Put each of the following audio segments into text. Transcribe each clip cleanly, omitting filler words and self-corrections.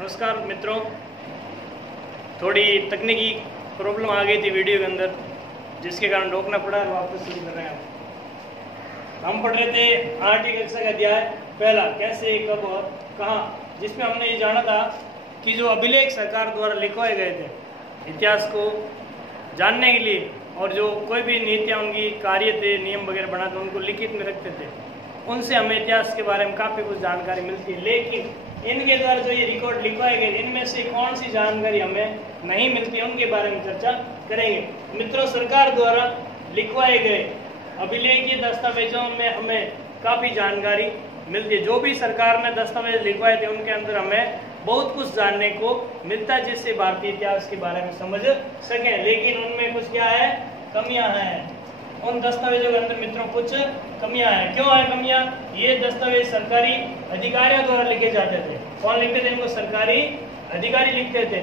नमस्कार मित्रों, थोड़ी तकनीकी प्रॉब्लम आ गई थी वीडियो के अंदर, जिसके कारण रोकना पड़ा और वापस शुरू कर रहे हैं। हम पढ़ रहे थे 8वीं कक्षा का अध्याय पहला, कैसे, कब और कहाँ, जिसमें हमने ये जाना था कि जो अभिलेख सरकार द्वारा लिखवाए गए थे इतिहास को जानने के लिए, और जो कोई भी नीतियाँ उनकी कार्य थे, नियम वगैरह बनाते उनको लिखित में रखते थे, उनसे हमें इतिहास के बारे में काफ़ी कुछ जानकारी मिलती है। लेकिन इनके द्वारा जो ये रिकॉर्ड लिखवाए गए, इनमें से कौन सी जानकारी हमें नहीं मिलती, उनके बारे में चर्चा करेंगे। मित्रों, सरकार द्वारा लिखवाए गए अभिलेखीय दस्तावेजों में हमें काफ़ी जानकारी मिलती है। जो भी सरकार ने दस्तावेज लिखवाए थे उनके अंदर हमें बहुत कुछ जानने को मिलता है, जिससे भारतीय इतिहास के बारे में समझ सकें। लेकिन उनमें कुछ क्या है, कमियां हैं। उन दस्तावेजों के अंदर मित्रों कुछ कमियां हैं। क्यों है कमियां? ये दस्तावेज सरकारी अधिकारियों द्वारा लिखे जाते थे। कौन लिखते थे इनको? सरकारी अधिकारी लिखते थे,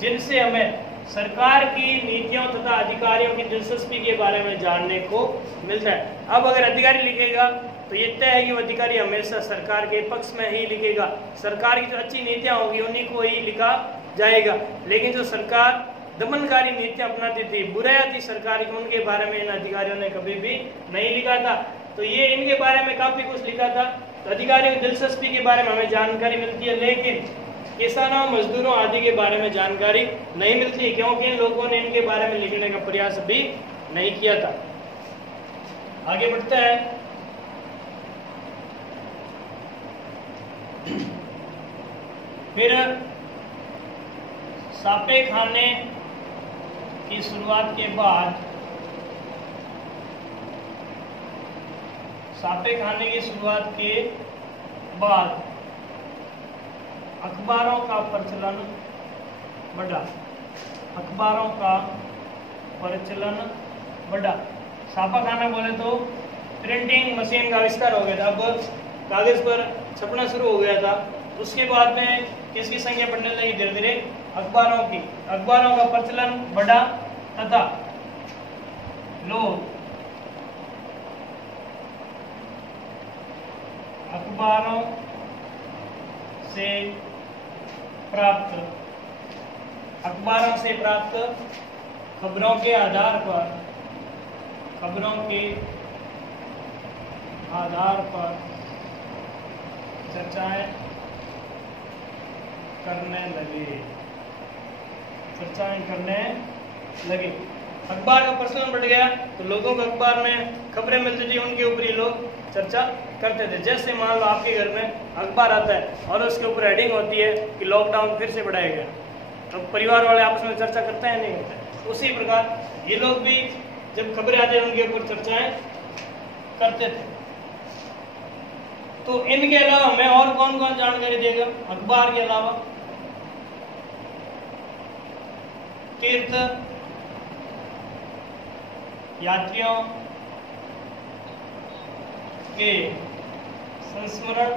जिनसे हमें सरकार की नीतियों तथा अधिकारियों की दिलचस्पी के बारे में जानने को मिलता है। अब अगर अधिकारी लिखेगा तो ये तय है कि वो अधिकारी हमेशा सरकार के पक्ष में ही लिखेगा। सरकार की जो अच्छी नीतियाँ होगी उन्हीं को ही लिखा जाएगा। लेकिन जो सरकार दमनकारी नीतियाँ अपनाती थी, बुराइयाँ थी सरकार की, उनके बारे में इन अधिकारियों ने कभी भी नहीं लिखा था। तो ये इनके बारे में काफ़ी कुछ लिखा था। तो अधिकारियों की दिलचस्पी के बारे में हमें जानकारी मिलती है, लेकिन किसानों, मजदूरों आदि के बारे में जानकारी नहीं मिलती, क्योंकि इन लोगों ने इनके बारे में लिखने का प्रयास भी नहीं किया था। आगे बढ़ते हैं। फिर सापे खाने की शुरुआत के बाद, सापे खाने की शुरुआत के बाद अखबारों का प्रचलन बढ़ा। अखबारों का प्रचलन बढ़ा। छापा खाना बोले तो प्रिंटिंग मशीन का आविष्कार हो गया था। अब कागज पर छपना शुरू हो गया था। उसके बाद में किसकी संख्या बढ़ने लगी? धीरे धीरे अखबारों की। अखबारों का प्रचलन बढ़ा तथा लोग अखबारों से प्राप्त खबरों के आधार पर चर्चाएं करने लगे। अखबार का प्रचलन बढ़ गया तो लोगों को अखबार में खबरें मिलती थी, उनके ऊपर ही लोग चर्चा करते थे। जैसे मान लो आपके घर में अखबार आता है और उसके ऊपर हेडिंग होती है कि लॉकडाउन फिर से बढ़ाया गया, तो परिवार वाले आपस में चर्चा करते हैं, नहीं करते? उसी प्रकार ये लोग भी जब खबरें आती है उनके ऊपर चर्चाएं करते थे। तो इनके अलावा हमें और कौन कौन जानकारी देगा? अखबार के अलावा तीर्थ यात्रियों के संस्मरण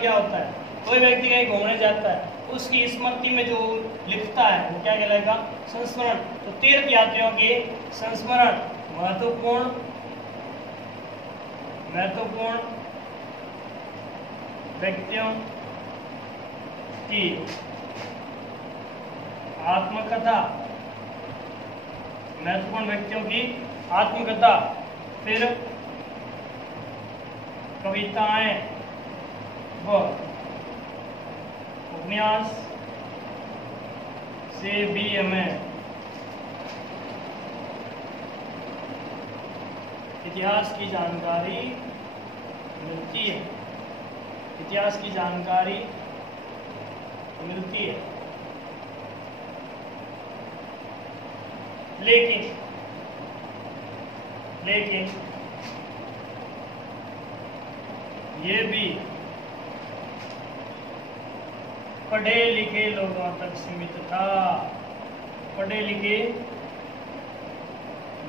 क्या होता है? कोई व्यक्ति कहीं घूमने जाता है, उसकी स्मृति में जो लिखता है वो क्या कहलाएगा? संस्मरण। तो तीर्थ यात्रियों के संस्मरण महत्वपूर्ण व्यक्तियों की आत्मकथा, फिर कविताएं व उपन्यास से भी हमें इतिहास की जानकारी मिलती है। लेकिन ये भी पढ़े लिखे लोगों तक सीमित था। पढ़े लिखे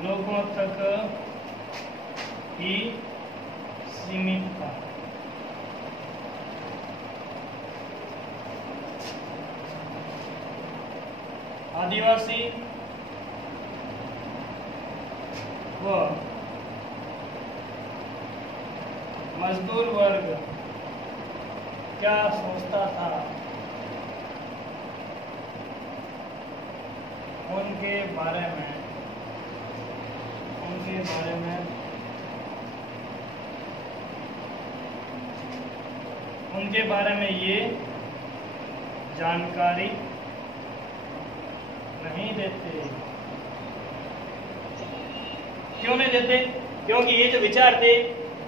लोगों तक ही सीमित था। आदिवासी व मजदूर वर्ग क्या सोचता था उनके बारे में, उनके बारे में, उनके बारे में ये जानकारी नहीं देते। क्यों नहीं देते? क्योंकि ये जो विचार थे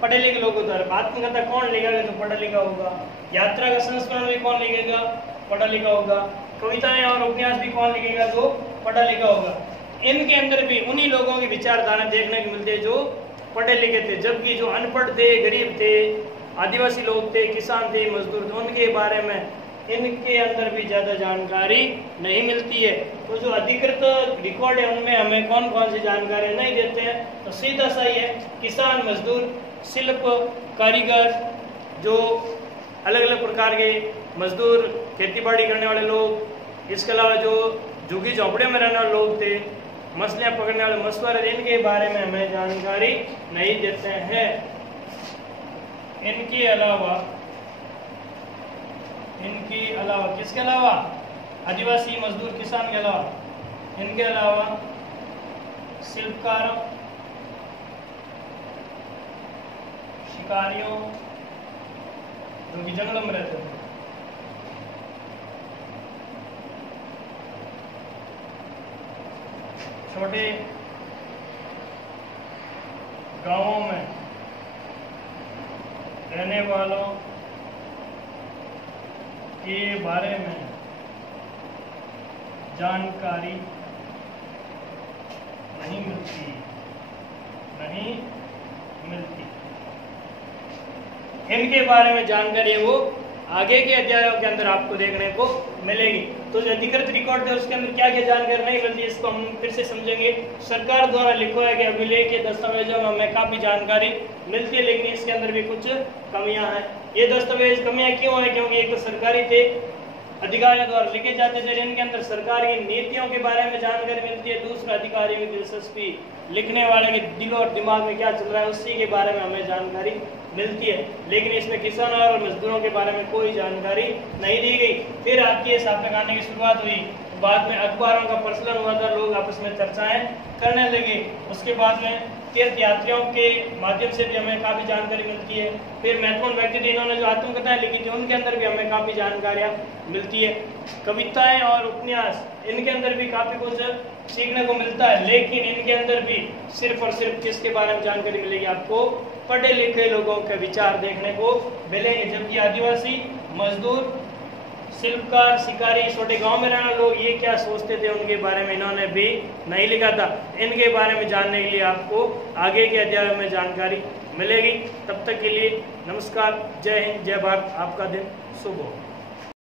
पढ़े लिखे लोगों द्वारा, आत्मकथा कौन लिखेगा तो पढ़ा लिखा होगा, यात्रा का संस्करण भी कौन लिखेगा, पढ़ा लिखा होगा, कविताएं और उपन्यास भी कौन लिखेगा तो पढ़ा लिखा होगा। इनके अंदर भी उन्हीं लोगों की विचारधारा देखने को मिलती है जो पढ़े लिखे थे, जबकि जो अनपढ़ थे, गरीब थे, आदिवासी लोग थे, किसान थे, मजदूर थे, उनके बारे में इनके अंदर भी ज्यादा जानकारी नहीं मिलती है। तो जो अधिकृत रिकॉर्ड है उनमें हमें कौन कौन सी जानकारी नहीं देते हैं, तो सीधा सही है किसान, मजदूर, शिल्प कारीगर, जो अलग अलग प्रकार के मजदूर, खेतीबाड़ी करने वाले लोग, इसके अलावा जो झुग्गी झोंपड़ियों में रहने वाले लोग थे, मछलियां पकड़ने वाले मछुआरे, इनके बारे में हमें जानकारी नहीं देते हैं। इनके अलावा किसके अलावा? आदिवासी, मजदूर, किसान के अलावा, इनके अलावा शिल्पकारों, शिकारियों जो कि जंगलों में रहते थे, छोटे गांवों में रहने वालों के बारे में जानकारी नहीं मिलती। इनके बारे में जानकारी है वो आगे के अध्यायों के अंदर आपको देखने को मिलेगी। तो जो अधिकृत रिकॉर्ड है उसके अंदर क्या क्या जानकारी नहीं मिलती, इसको हम फिर से समझेंगे। सरकार द्वारा लिखा है कि अभिलेख के दस्तावेजों में हमें काफी जानकारी मिलती है, लेकिन इसके अंदर भी कुछ कमियां हैं। ये दस्तावेज कमियां क्यों है? क्योंकि एक तो सरकारी थे, अधिकारियों द्वारा लिखे जाते थे, इनके अंदर सरकार की नीतियों के बारे में जानकारी मिलती है। दूसरा, अधिकारियों की दिलचस्पी, लिखने वाले के दिल और दिमाग में क्या चल रहा है उसी के बारे में हमें जानकारी मिलती है, लेकिन इसमें किसानों और मजदूरों के बारे में कोई जानकारी नहीं दी गई। फिर आपकी छापेखाने की शुरुआत हुई, बाद में अखबारों का प्रचलन हुआ था, लोग आपस में चर्चाएं करने लगे। उसके बाद में तीर्थ यात्रियों के माध्यम से भी हमें काफ़ी जानकारी मिलती है। फिर महत्वपूर्ण व्यक्ति थे, इन्होंने जो आत्मकथाएं लिखी थी उनके अंदर भी हमें काफ़ी जानकारियाँ मिलती है। कविताएं और उपन्यास, इनके अंदर भी काफ़ी कुछ सीखने को मिलता है, लेकिन इनके अंदर भी सिर्फ और सिर्फ किसके बारे में जानकारी मिलेगी? आपको पढ़े लिखे लोगों के विचार देखने को मिलेंगे, जबकि आदिवासी, मजदूर, शिल्पकार, शिकारी, छोटे गांव में रहने लोग ये क्या सोचते थे उनके बारे में इन्होंने भी नहीं लिखा था। इनके बारे में जानने के लिए आपको आगे के अध्याय में जानकारी मिलेगी। तब तक के लिए नमस्कार, जय हिंद, जय भारत, आपका दिन शुभ हो।